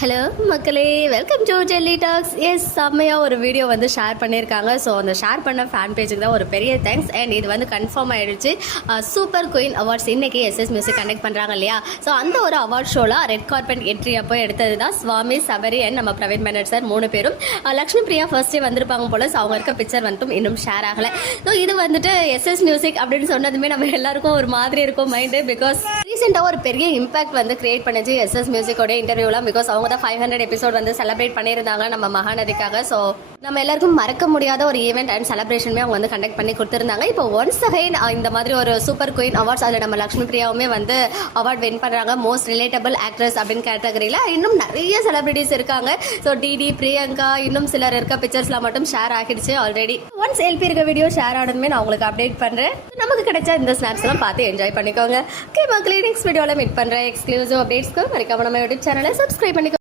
Hello மக்களே, welcome to jelly tax. செம்மையாக ஒரு வீடியோ வந்து ஷேர் பண்ணியிருக்காங்க. ஸோ அந்த ஷேர் பண்ண ஃபேன் பேஜுக்கு தான் ஒரு பெரிய தேங்க்ஸ். அண்ட் இது வந்து கன்ஃபார்ம் ஆகிடுச்சு. சூப்பர் குயின் அவார்ட்ஸ் இன்றைக்கி எஸ்எஸ் மியூசிக் கண்டக்ட் பண்ணுறாங்க இல்லையா? ஸோ அந்த ஒரு அவார்ட் ஷோவில் ரெட் கார்பெட் என்ட்ரி அப்போ எடுத்தது தான் சுவாமி, சபரி அண்ட் நம்ம பிரவீன் மேனட் சார் 3 பேரும். லக்ஷ்மி பிரியா ஃபர்ஸ்டே வந்திருப்பாங்க போல. ஸோ அவங்க இருக்க பிக்சர் வந்துட்டும் இன்னும் ஷேர் ஆகலை. ஸோ இது வந்துட்டு எஸ்எஸ் மியூசிக் அப்படின்னு சொன்னதுமே நம்ம எல்லாருக்கும் ஒரு மாதிரி இருக்கும் மைண்டு. பிகாஸ் ரீசெண்டாக ஒரு பெரிய இம்பாக்ட் வந்து கிரியேட் பண்ணிச்சு எஸ்எஸ் மியூசிக்கோட இன்டர்வியூலாம். பிகாஸ் அவங்க தான் 500 எபிசோட் வந்து செலிப்ரேட் பண்ணியிருந்தாங்க நம்ம மகாநதிக்காக. ஸோ நம்ம எல்லாருக்கும் மறக்க முடியாத ஒரு ஈவெண்ட் அண்ட் செலிப்ரேஷனுமே அவங்க வந்து கண்டக்ட் பண்ணி கொடுத்துருந்தாங்க. இப்போ ஒன்ஸ் அகைன் இந்த மாதிரி ஒரு சூப்பர் குயின் அவார்ட்ஸ், அதில் நம்ம லக்ஷ்மி பிரியாவுமே வந்து அவார்ட் வின் பண்ணுறாங்க மோஸ்ட் ரிலேட்டபிள் ஆக்ட்ரஸ் அப்படின்னு கேட்டகரியில். இன்னும் நிறைய செலிபிரிட்டிஸ் இருக்காங்க. ஸோ டிடி, பிரியங்கா, இன்னும் சிலர் இருக்க பிக்சர்ஸ்லாம் மட்டும் ஷேர் ஆகிடுச்சு ஆல்ரெடி. ஒன்ஸ் எல்பி இருக்க வீடியோ ஷேர் ஆனதுமே நான் உங்களுக்கு அப்டேட் பண்ணுறேன். நமக்கு கிடைச்ச இந்த ஸ்னாப்ஸ் எல்லாம் பார்த்து என்ஜாய் பண்ணிக்கோங்க. ஓகே மக்களே, நெக்ஸ்ட் வீடியோவில் மீட் பண்ணுறேன். எக்ஸ்க்ளூசிவ் அப்டேட்ஸ்க்கு மறக்காம நம்ம யூடியூப் சேனலை சப்ஸ்கிரைப் பண்ணிக்கோங்க.